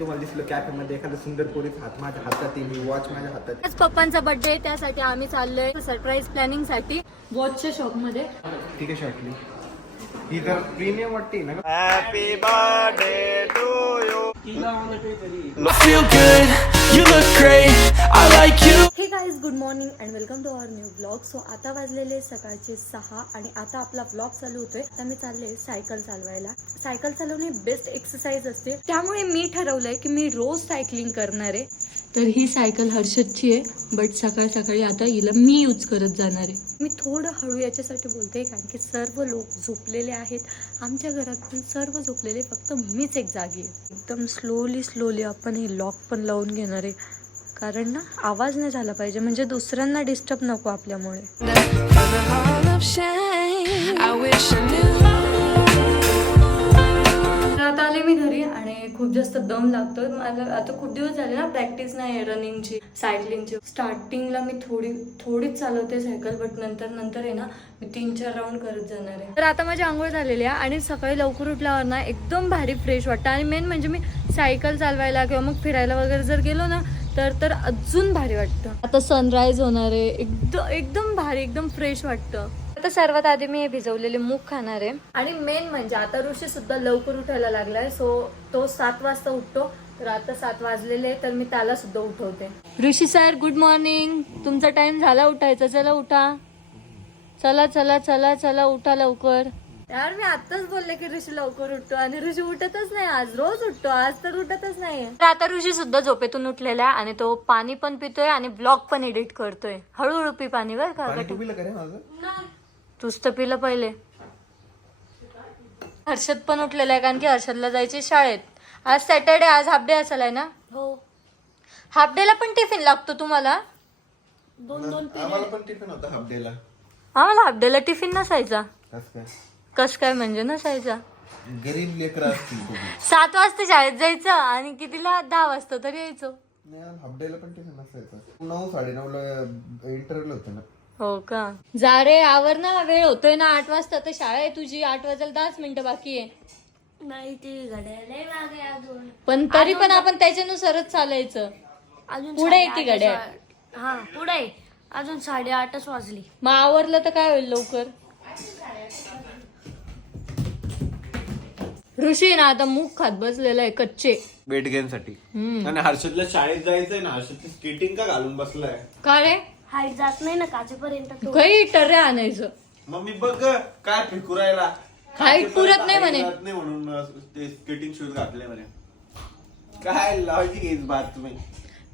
तुम्हाला दिसलं कॅफेमध्ये एखादं सुंदर हात माझ्या हातात येईल वॉच माझ्या हातात आहे. आज पप्पांचा बर्थडे त्यासाठी आम्ही चाललोय सरप्राईज प्लॅनिंगसाठी वॉचच्या शॉपमध्ये. ठीक आहे शॉर्टली ही तर प्रीमियम वाटते ना I feel good, you look great, I like you. Guys good morning and welcome to our new blog so आता वाजलेले सकाळचे सहा आणि आता आपला ब्लॉग चालू होतोय. आता मी चालले सायकल चालवायला. सायकल चालवणे बेस्ट एक्सरसाइज असते. त्यामुळे मी ठरवलंय की मी रोज सायकलिंग करणार आहे. तर ही सायकल हर्षदची आहे बट सकाळ सकाळी आता हिला मी यूज करत जाणार आहे. मी थोडं हळू याच्यासाठी बोलते कारण की सर्व लोक झोपलेले आहेत. आमच्या घरातून सर्व झोपलेले फक्त मीच एक जागी आहे. एकदम स्लोली स्लोली आपण हे लॉक पण लावून घेणार आहे. कारण ना आवाज नाही झाला पाहिजे. म्हणजे दुसऱ्यांना डिस्टर्ब नको आपल्यामुळे. आता आले मी घरी आणि खूप जास्त दम लागतोय. मला आता खूप दिवस झाले ना प्रॅक्टिस नाही आहे रनिंगची सायकलिंगची स्टार्टिंगला मी थोडी थोडीच चालवते सायकल बट नंतर नंतर आहे ना मी तीन चार राऊंड करत जाणार आहे. तर आता माझी आंघोळ झालेली आहे आणि सकाळी लवकर उठल्यावर ना एकदम भारी फ्रेश वाटतं. आणि मेन म्हणजे मी सायकल चालवायला किंवा मग फिरायला वगैरे जर गेलो ना तर तर अजून भारी वाटतं. आता सनराईज होणार आहे. एकदम एकदम भारी एकदम फ्रेश वाटतं. आता सर्वात आधी मी हे भिजवलेले मूग खाणार आहे. आणि मेन म्हणजे आता ऋषी सुद्धा लवकर उठायला लागलाय सो तो सात वाजता उठतो. तर आता सात वाजलेले आहे, तर मी त्याला सुद्धा उठवते. ऋषी सर गुड मॉर्निंग तुमचा टाइम झाला उठायचा. चला उठा. चला चला चला चला उठा लवकर. यार मी आताच बोलले की ऋषी लवकर उठतो आणि ऋषी उठतच नाही. आज रोज उठतो. आज तर उठतच नाही तर आता ऋषी सुद्धा झोपेतून उठलेला आहे आणि तो पाणी पण पितोय आणि ब्लॉग पण एडिट करतोय. हळूहळू पी पाणी बरं का? तूच तर पिलं पहिले. हर्षद पण उठलेला आहे कारण की हर्षदला जायचे शाळेत. आज सॅटर्डे आज हाफ डे असेल आहे ना? हो. हाफ डेला पण टिफिन लागतो तुम्हाला? आम्हाला पण टिफिन होता हाफ आम्हाला हाफ डेला टिफिन नसायचा. कस काय? कस काय म्हणजे नसायचा. गरीब लेकरं सात वाजता शाळेत जायचं आणि कितीला? दहा वाजता तर यायचो. नाही हाफ डेला पण टिफिन नसायचं. नऊ साडे ला इंटरव्ह्यू होतं ना. हो का? जा रे आवर ना. वेळ होतोय ना आठ वाजता. तर शाळा आहे तुझी. आठ वाजायला दहाच मिनिटं बाकी आहे. नाही ते घड्याळ मागे अजून. पण तरी पण आपण त्याच्यानुसारच चालायचं. अजून पुढे येते साडेआठच घड्याळ. वा- हा पुढे अजून साडेआठच वाजली. मग आवरलं तर काय होईल लवकर? ऋषी ना आता मूग खात बसलेला आहे कच्चे. वेट गेन साठी आणि हर्षदला शाळेत जायचंय ना. हर्षद स्केटिंग का घालून बसलाय? का रे? हाईट जात नाही ना काचेपर्यंत तो. काही टर्रे आणायचं. मम्मी बघ काय फेकू राहिला. Height पुरत नाही म्हणे. नाही म्हणून अं, ते स्केटिंग शूज घातले म्हणे. काय लॉजिक आहे बात तुम्ही?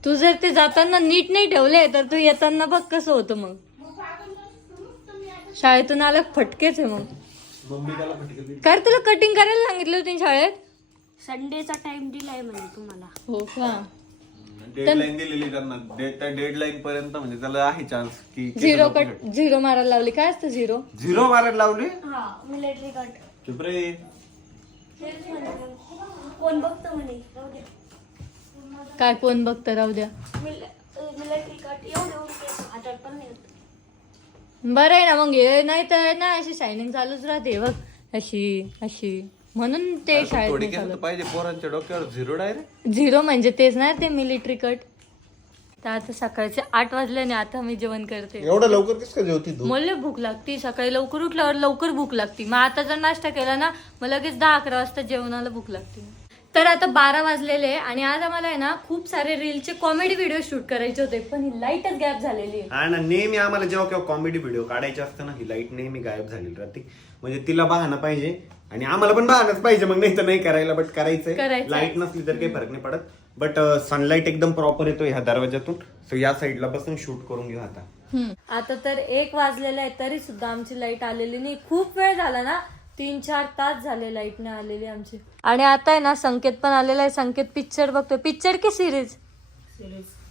तू जर ते जाताना नीट नाही ठेवले तर तू येताना बघ कसं होतं मग. शाळेतून आलं फटकेच आहे मग. मम्मी त्याला फटके दिली. काय रे, तुला कटिंग करायला सांगितलं होती शाळेत? संडेचा टाइम दिलाय म्हणजे तुम्हाला. हो का? डेडलाईन दिलेली त्यांना. डे- त्या डेडलाईन पर्यंत म्हणजे त्याला आहे चान्स की झिरो कट झिरो मारायला लावली. काय असतं झिरो? झिरो मारायला लावले? हा मिलिटरी कट चुप रे कोण बघतं म्हणे. काय कोण बघतं? राहू द्या. मिलिटरी कट एवढे एवढे केस हातात पण नाही येत. बरं आहे ना मग. हे नाही तर ना अशी शायनिंग चालूच राहते बघ. अशी अशी. म्हणून ते शाळेत थोडी नाही केस तर चालत. पाहिजे पोरांच्या डोक्यावर झिरो डायरेक्ट झिरो म्हणजे तेच ना ते मिलिटरी कट तर आता सकाळचे आठ वाजल्याने आता मी जेवण करते. एवढं लवकर कस का जेवती तू? मला भूक लागती सकाळी लवकर उठल्यावर लवकर भूक लागती. मग आता जर नाश्ता केला ना मग लगेच दहा अकरा वाजता जेवणाला भूक लागते. तर आता बारा वाजलेले आहे आणि आज आम्हाला आहे ना खूप सारे रीलचे कॉमेडी व्हिडिओ शूट करायचे होते पण ही लाईटच गॅप झालेली आहे. हा ना नेहमी आम्हाला जेव्हा केव्हा कॉमेडी व्हिडिओ काढायचे असतं ना ही लाइट नेहमी गायब झालेली राहते. म्हणजे तिला बहाणं पाहिजे आणि आम्हाला पण बहाणच पाहिजे मग नाही तर नाही करायला बट करायचंय. करायचंय. लाइट नसली तर काही फरक नाही पडत. बट सनलाईट एकदम प्रॉपर येतो ह्या दरवाजातून सो या साईडला बसून शूट करून घेऊ आता. हम्म. आता तर एक वाजलेला आहे तरी सुद्धा आमची लाइट आलेली नाही. खूप वेळ झाला ना? तीन चार तास झाले लाइट नाही आलेली आमची. आणि आता आहे ना संकेत पण आलेला आहे. संकेत पिक्चर बघतोय. पिक्चर की सिरीज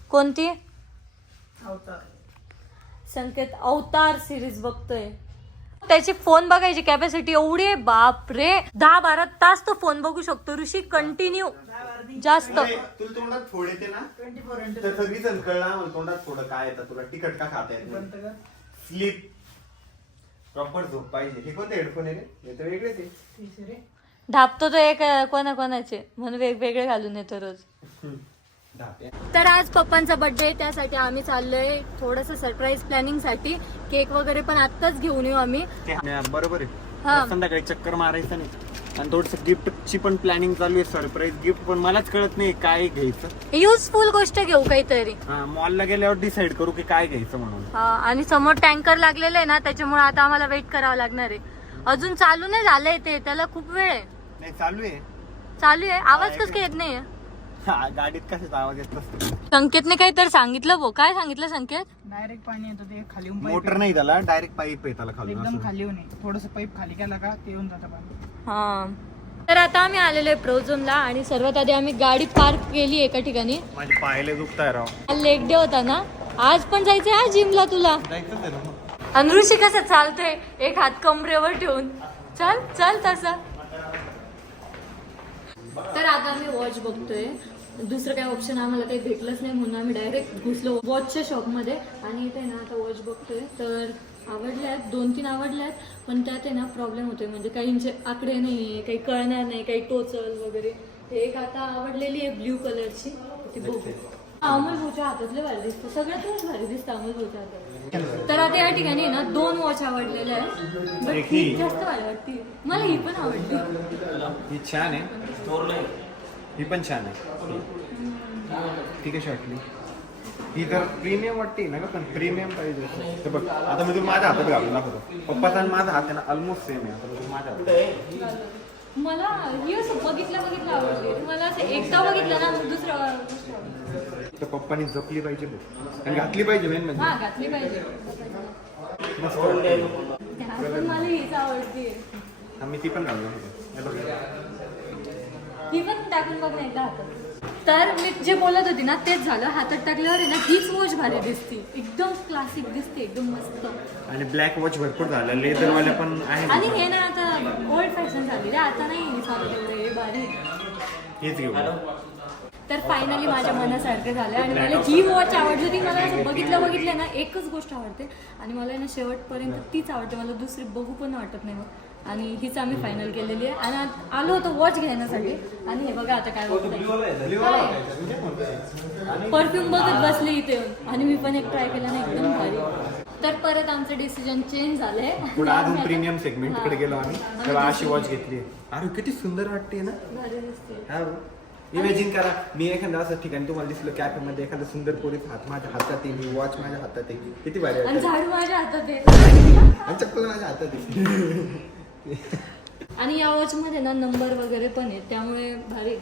कोणती? संकेत अवतार सिरीज बघतोय. त्याची फोन बघायची कॅपॅसिटी एवढी आहे बाप रे दहा बारा तास तो फोन बघू शकतो. ऋषी कंटिन्यू जास्त. तुला तोंडात फोड येते ना? मला तोंडात थोडं काय येतं तुला? तिखट का खाता येत स्लीप प्रॉपर झोप पाहिजे. हे कोणते हेडफोन आहे रे? हे तर वेगळेच आहे धापतो तो एक अं, कोणा कोणाचे म्हणून वेगवेगळे घालून येतो रोज. तर आज पप्पांचा बर्थडे त्यासाठी आम्ही चाललोय थोडस सरप्राईज प्लॅनिंगसाठी. केक वगैरे पण आत्ताच घेऊन येऊ आम्ही. बरोबर हा. आहे संध्याकाळी चक्कर मारायचं नाही. आणि थोडस गिफ्टची पण प्लॅनिंग चालू आहे सरप्राईज गिफ्ट पण. मलाच कळत नाही काय घ्यायचं. युजफुल गोष्ट घेऊ काहीतरी. मॉलला गेल्यावर डिसाईड करू की काय घ्यायचं म्हणून. आणि समोर टँकर लागलेलं आहे ना त्याच्यामुळे आता आम्हाला वेट करावं लागणार आहे. अजून चालू नाही झालंय ते त्याला खूप वेळ आहे. नाही चालू आहे. चालू आहे. आवाज कस येत नाहीये. हा, गाडीत कशाचा आवाज येत नसतो? संकेतने काही तर सांगितलं भो. काय सांगितलं संकेत? डायरेक्ट पाणी येतं ते खाली मोटर नाही त्याला डायरेक्ट पाईप आहे त्याला खाली एकदम खाली येऊन थोडस पाईप खाली केला का ते येऊन जातं पाणी. हा. तर आता आम्ही आलेलो आहे प्रोझोनला आणि सर्वात आधी आम्ही गाडी पार्क केली एका ठिकाणी. माझे पायले दुखताय राव. लेग डे होता ना? आज पण जायचंय हा जिमला तुला? ना मग. अनुषी कसं चालतोय? एक हात कमरेवर ठेवून. चल चल तसा. तर आता आम्ही वॉच बघतोय. दुसरं काही ऑप्शन आम्हाला काही भेटलंच नाही म्हणून आम्ही डायरेक्ट घुसलो वॉचच्या शॉपमध्ये आणि इथे ना आता वॉच बघतोय. तर आवडल्या आहेत दोन तीन आवडल्या आहेत पण त्यात आहे ना प्रॉब्लेम होतोय. म्हणजे काहींचे आकडे नाही आहे काही कळणार नाही काही टोचल वगैरे. ते एक आता आवडलेली आहे ब्ल्यू कलरची ती बघू. अमोल भाऊच्या हातातले भारी दिसतं सगळ्यातूनच भारी दिसतं अमोल भाऊच्या हातात. तर आता या ठिकाणी ना दोन वॉच आवडलेल्या आहेत. ही जास्त भारी वाटते. मला ही पण आवडली. ही छान आहे. ही पण छान आहे. ती कशी वाटली ही तर प्रीमियम वाटते ना का पण प्रीमियम पाहिजे. तर बघ आता मी तुला माझ्या हातात घालून दाखवतो. पप्पाचा आणि माझा हात आहे ना ऑलमोस्ट सेम आहे. आता तुला माझ्या हातात. मला ही असं बघितलं बघितलं आवडली मला असं एकदा बघितलं ना दुसरं. तर पप्पानी जपली पाहिजे आणि घातली पाहिजे मेन म्हणजे. हा घातली पाहिजे. पण मला हीच आवडते. हा, मी ती पण दाखवतो. हे पण टाकून बघ ना एकदा हातात. तर मी जे बोलत होती ना तेच झालं. हातात टाकल्यावर आहे ना हीच वॉच भारी दिसते. एकदम क्लासिक दिसते एकदम मस्त. आणि ब्लॅक वॉच भरपूर झालं. लेदर वाल्या पण आणि आहे हे ना आता ओल्ड फॅशन झाली रे. आता नाही चालत एवढं हे भारी. हेच घेऊ. तर फायनली माझ्या मनासारखं झालं. आणि मला जी वॉच आवडली ती मला असं बघितलं बघितलं ना एकच गोष्ट आवडते. आणि मला ना शेवटपर्यंत तीच आवडते. मला दुसरी बघू पण वाटत नाही मग आणि हीच आम्ही फायनल केलेली आहे. आणि आलो होतो वॉच घेण्यासाठी. आणि हे बघा आता काय परफ्यूम बघत बसले इथे येऊन. आणि मी पण एक ट्राय केला ना एकदम भारी. तर परत आमचं डिसिजन चेंज झालंय. पुढे अजून प्रीमियम सेगमेंटकडे गेलो आम्ही. हा. तेव्हा अशी वॉच घेतली अरे किती सुंदर वाटते ना. हा. इमॅजिन करा मी एखाद्या असं ठिकाणी तुम्हाला दिसलं कॅफे मध्ये एखादं सुंदर पोरीच हात माझ्या हातात आहे वॉच माझ्या हातात आहे. किती भारी. झाडू माझ्या हातात आहे. आणि चप्पल माझ्या हातात आहे. आणि या वॉच मध्ये ना नंबर वगैरे पण आहे त्यामुळे भारी.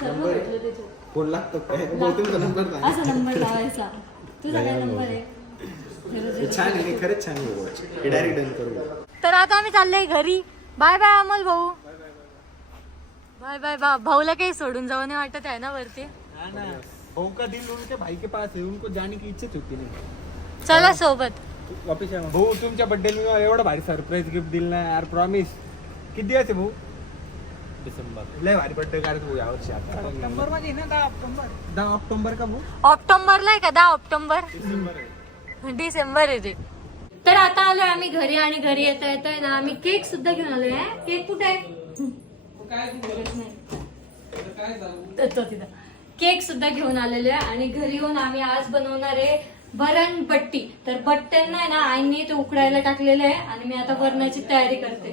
सर्व नंबर? भेटलं त्याच्यात फोन लागतो काय? बहुतेक नंबर सांग. असा नंबर लावायचा. तुझा काय नंबर आहे? हे छान आहे हे खरंच छान आहे वॉच हे डायरेक्ट डन करू तर आता आम्ही चाललोय घरी. बाय बाय अमोल भाऊ. बाय बाय बा भाऊला काही सोडून जाऊ नाही वाटत आहे ना वरती? भाऊ का दिल उनके भाई के पास है उनको जाने की इच्छा होती नहीं. चला सोबत. वापिस भाऊ तुमच्या बर्थडे मी मला एवढं भारी सरप्राईज गिफ्ट दिलं ना यार प्रॉमिस किती दिवस आहे भाऊ? डिसेंबर. लय भारी बर्थडे काढतो भाऊ यावर्षी आता. ऑक्टोबरमध्ये ना दहा ऑक्टोबर. दहा ऑक्टोबर का भाऊ? ऑक्टोबरला आहे का? दहा ऑक्टोबर? डिसेंबर आहे. ते. तर आता आलोय आम्ही घरी आणि घरी येता येता आहे ना आम्ही केक सुद्धा घेऊन आलोय आहे. केक कुठे आहे? केक सुद्धा घेऊन आलेले आहे आणि घरी येऊन आम्ही आज बनवणार आहे वरण बट्टी तर बट्ट्यांना आहे ना आईने ते उकडायला टाकलेले आहे आणि मी आता वरणाची तयारी करते.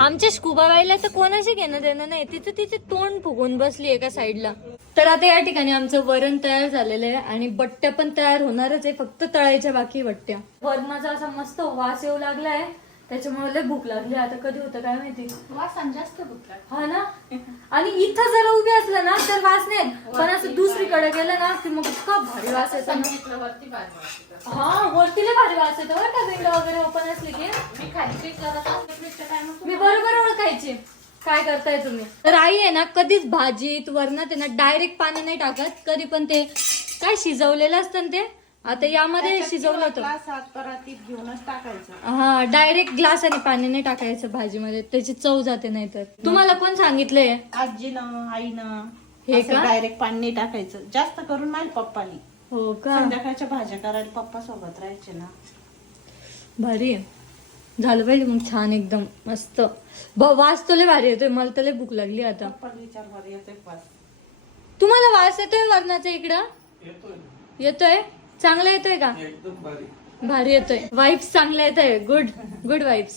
आमच्या स्कुबाबाईला तर कोणाशी घेणं देणं नाही. तिचं तिचे तोंड फुगून बसली एका साईडला. तर आता या ठिकाणी आमचं वरण तयार झालेलं आहे आणि बट्ट्या पण तयार होणारच आहे. फक्त तळायच्या बाकी बट्ट्या. वरणाचा असा मस्त वास येऊ लागलाय. त्याच्यामुळे लय भूक लागली. आता कधी होतं काय माहिती? वासान जास्त भुकतात हा ना? आणि इथं जर उभे असलं ना तर वास नाही. पण असं दुसरीकडे गेलं ना की मग इतका भारी वास येतो ना. वरती बाजू हा वरती लय भारी वास येतो बरं का? विंडो वगैरे ओपन असली की. मी खाली करत असते काय मग मी बरोबर ओळखायचे. काय करताय तुम्ही? तर आई आहे ना कधीच भाजीत वरणात आहे ना डायरेक्ट पाणी नाही टाकत. कधी पण ते काय शिजवलेलं असतं ना ते आता यामध्ये शिजवलं होतं. सात परातीत घेऊनच टाकायचं. हा डायरेक्ट ग्लासाने पाणी नाही टाकायचं भाजीमध्ये. त्याची चव जाते नाही तर तुम्हाला कोण सांगितलंय? आजीनं आईनं हे का? डायरेक्ट पाणी नाही टाकायचं. जास्त करून माझ्या पप्पानी. हो का? संध्याकाळच्या भाज्या करायला पप्पा सोबत राहायचे ना. भारी आहे. झालं पाहिजे मग छान एकदम मस्त. ब- वास तुला भारी येतोय. मला तर लय भूक लागली आता. विचार बरं येतोय पास तुम्हाला वास येतोय वरणाचा इकडं? येतोय? चांगला येतोय का? भारी. येतोय. वाईब्स चांगला येतोय. गुड गुड वाईब्स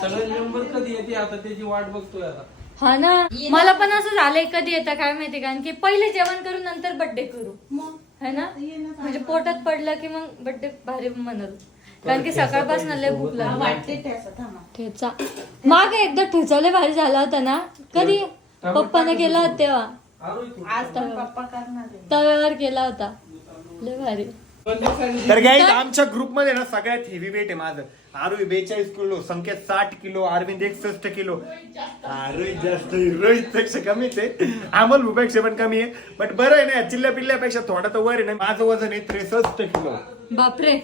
सगळं नंबर कधी येते आता? त्याची वाट बघतोय आता. हा ना? मला पण असं झालंय कधी येतं काय माहिती? कारण की पहिले जेवण करू नंतर बर्थडे करू. है ना? म्हणजे पोटात पडलं की मग बर्थडे भारी म्हणल कारण की सकाळपासून लय भूक लागली. ठेचा माग एकदा ठेचाले भारी झाला होता ना? कधी? पप्पाने केला होता तेव्हा. आज तर पप्पा करणार आहे. तव्यावर केला होता. लय भारी. तर गाईज आमच्या ग्रुपमध्ये ना सगळ्यात हेवी वेट आहे माझं. आरोही बेचाळीस किलो संकेत साठ किलो अरविंद एकसष्ट किलो. आरोही जास्त रोहित पेक्षा कमीच आहे. अमोल भूपेक्षा पण कमी आहे. बट बरं आहे ना चिल्ल्या पिल्ल्यापेक्षा थोडा तर वर आहे ना. माझं वजन आहे त्रेसष्ट किलो. बापरे.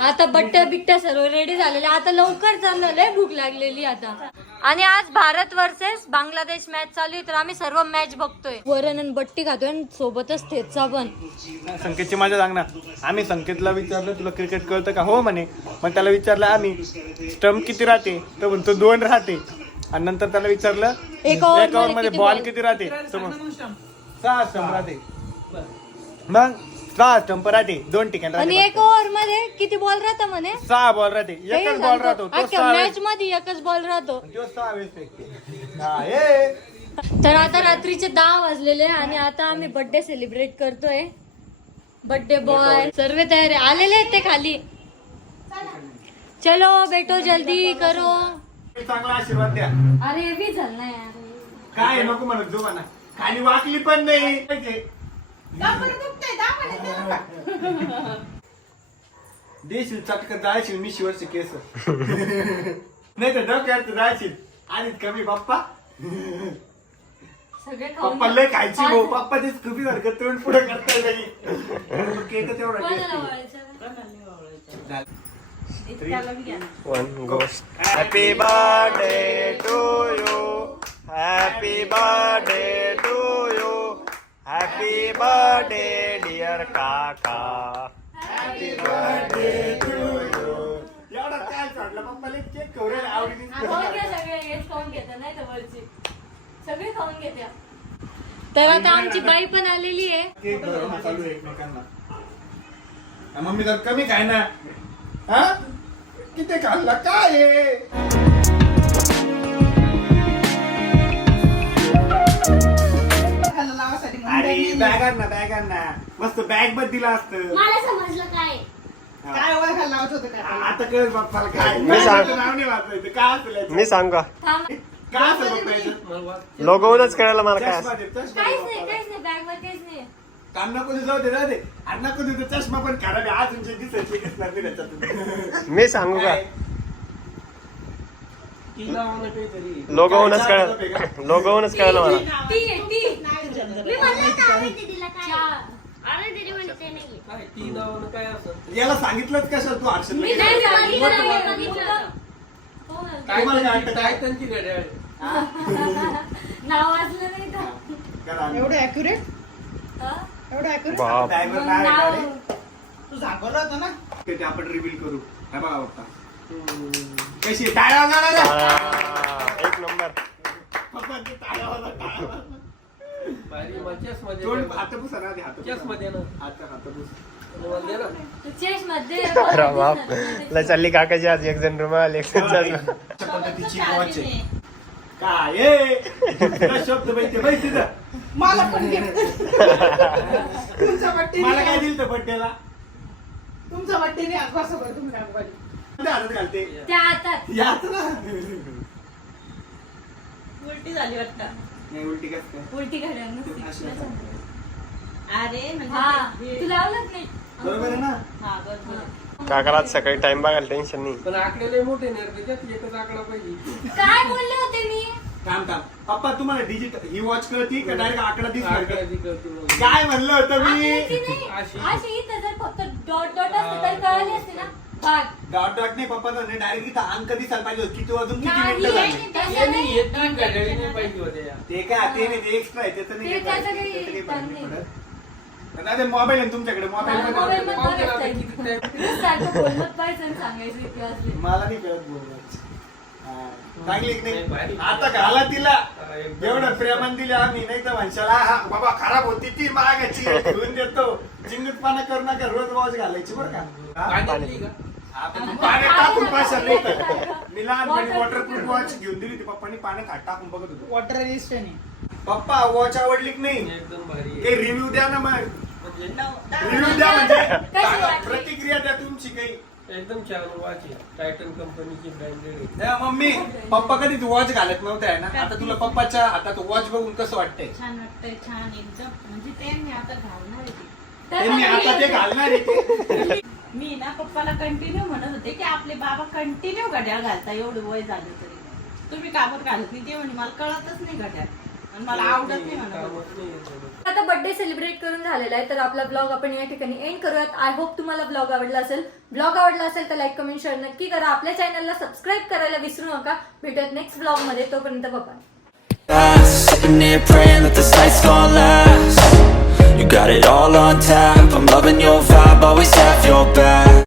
आता बट्ट्या बिट्ट्या सर्व रेडी झालेल्या. आता लवकर चाललं लय भूक लागलेली आता. आणि आज भारत वर्सेस बांगलादेश मॅच चालू आहे. तर आम्ही सर्व मॅच बघतोय. वरण आणि बट्टी खातोय आणि सोबतच ठेचा पण संकेतची माझ्या सांग ना. आम्ही संकेतला विचारलं तुला क्रिकेट कळतं का? हो म्हणे. मग त्याला विचारलं आम्ही स्टंप किती राहते? तर म्हणतो दोन राहते. आणि नंतर त्याला विचारलं एक over over मध्ये मध्ये किती बॉल? किती राहते? तर मग सहा स्टंप राहते. मग सहा स्टंप राहते दोन ठिकाणी आणि राहते एक ओव्हरमध्ये किती बॉल राहता म्हणे? सहा बॉल राहते. एकच बॉल राहतो तो सहा मॅच वेळेस. मध्ये एकच बॉल राहतो. तो सहा वेळेस फेकते. हा ए तर आता रात्रीचे दहा वाजलेले आणि आता आम्ही बर्थडे सेलिब्रेट करतोय. बर्थडे बॉय सर्व तयारी आलेले आहेत ते खाली. चलो बेटो जल्दी करो. चांगला आशीर्वाद द्या. अरे बी झालं यार. काय आहे, नको म्हणत जो म्हणा खाली वाकली पण नाही. पाहिजे. देशील चटकन जायशील मी शिवरचे केस. नाही तर डोक्यात जायशील. आणि कमी पप्पा. सगळे खाऊन पप्पा लय खायची भाऊ. पप्पा ते स्कूपी सारखं तोंड पुढे करता नाही केक तेवढा कोणाला tasty. ओवाळायचं? त्याला बी घ्या. Happy birthday to you happy birthday to you happy birthday dear काका हॅपी बर्थडे टू यू एवढा काय सोडला पप्पाला केक कवरेल आवडीने खाऊन घ्या सगळे. हेच खाऊन घेता नाही तर वरची. सगळे खाऊन घेत्या तर आता आमची बाई पण आलेली आहे. केक भरणं चालू आहे एकमेकांना. मम्मी तर कमी खाय ना हा? किती खाल्ला? काय आहे? त्यांनी- बॅगांना बॅगांना मस्त बॅगमध्ये दिला असतं. मला समजलं काय. काय लावत होतं काय आता कळत बाप्पाला काय. मी सांग- नाव नाही वाचायचं काय असेल याचं? मी सांग. का थांब. काय असेल बाप्पा याचं? लोगोवरच कळायला मला काय चष्मा असं. दे, चष्मा दे काहीच नाही बाप्पाला. काहीच नाही बॅगमध्ये काहीच नाही. काम नको दे, जाऊ दे जाऊ दे. आणि नको दे तो चष्मा पण काढा दे आज तुमचे दिसायचे दिसणार नाही त्याच्यातून मी सांगू का? काय? लोगोवरच कळायला लोगोवरच कळायला मला काय दीदी म्हणते नाही काय ती नावानं काय असं याला सांगितलंच कशाला तू हर्षदला मी? नाही बघितलं सांगितलं नाही, नाही, बघितलं. बघितलं. हो. काय काय त्यांची- वाटतं? काय त्यांची घड्याळ नाव वाचलं नाही का करा. एवढं अॅक्युरेट हा? एवढं बाप आहे गाडी. तू सांगवलं होतं ना ते आपण रिव्हील करू हे बघा बाप्पा कशी? टाळ्या एक नंबर. पप्पांची टाळ्या चालली काकाची आज एक जण रुमाल एक जण काय शब्द माहिती माहिती ना मला पण मला काय दिलं तर बड्डेला तुमचा बट्टी नाही अगवा सगळं तुम्ही अगवाली कोणत्या हातात घालते? त्या हातात. याच ना उलटी झाली वाटतं. नाही उलटी कस काय? उलटी घड्याळ नसते. अशी आहे. अरे हा म्हणजे तू लावलंच नाही. बरोबर आहे ना? हा बरोबर आहे. काकाला आज सकाळी टाइम बघायला टेन्शन नाही. पण आकडे लय मोठे नाही रे त्याच्यात एकच आकडा पाहिजे. काय बोलले होते मी? थांब थांब. पप्पा तुम्हाला डिजिटल ही वॉच कळती का? डायरेक्ट आकडा मग. काय म्हणलं होतं मी? आकड्याची नाही. अशी. अशी इथं जर फक्त डॉट डॉट असतं तर कळाली. भाग डॉट डॉट नाही पप्पा डायरेक्ट इथं अंक दिसायला पाहिजे होते. किती वाजून किती नाही, मिनिटं झाली नाही, तसं हे नाही, नाही. तीन घड्याळी नाही पाहिजे होत्या या. ते काय ते नाही ते एक्स्ट्रा आहे त्याचं नाही ते काय त्याचं त्याचं काही काही फरक नाही नाही. पडत. नाही मोबाईल आहे तुमच्याकडे मोबाईल मोबाईल मध्ये बघत आहे. तिथं सारखं बोलत पाहिजे आणि सांगायचं इतिहास लिहिलं. मला नाही कळत बोलत हा. चांगली की नाही? आता घाला तिला. एवढं प्रेमान दिले आम्ही नाही तर म्हणशाला हा बाबा खराब होती ती मागायची घेऊन देतो. जिंगतपणा करू नका रोज वॉच घालायची बरं का. हा? आपण पाण्यात टाकून नाही तर. मी लहानपणी वॉटरप्रूफ वॉच घेऊन दिली होती पप्पानी पाण्यात हात टाकून बघत होतो. वॉटर रेजिस्टंट आहे पप्पा वॉच आवडली की नाही? एकदम भारी आहे. हे रिव्ह्यू द्या ना मग. म्हणजे रिव्ह्यू द्या म्हणजे कशी सांगा, वाटली? प्रतिक्रिया द्या तुमची काही. एकदम छान वॉच आहे. टायटन कंपनीची ब्रँडेड आहे. मम्मी पप्पा कधी तू वॉच घालत नव्हता आहे ना? आता तुला पप्पाच्या हातात वॉच बघून कसं वाटतंय? छान वाटतंय छान एकदम. म्हणजे त्यांनी आता घालणार आहे. ते. त्यांनी आता ते घालणार आहे. ते. मी ना पप्पाला कंटिन्यू म्हणत होते की आपले बाबा कंटिन्यू घड्याळ घालता एवढं वय झालं तरी. तुम्ही काबर घालत नाही ते म्हणे मला कळतच नाही घड्याळ. मला आवडत नाही. आता बर्थडे सेलिब्रेट करून झालेला आहे तर आपला ब्लॉग आपण या ठिकाणी एंड करूयात. आय होप तुम्हाला ब्लॉग आवडला असेल. ब्लॉग आवडला असेल तर लाईक कमेंट शेअर नक्की करा. आपल्या चॅनलला सबस्क्राईब करायला विसरू नका. भेटूयात नेक्स्ट ब्लॉगमध्ये. तोपर्यंत Last, Sitting here praying that this night's gonna last. You got it all on tap. I'm loving your vibe, always have your back.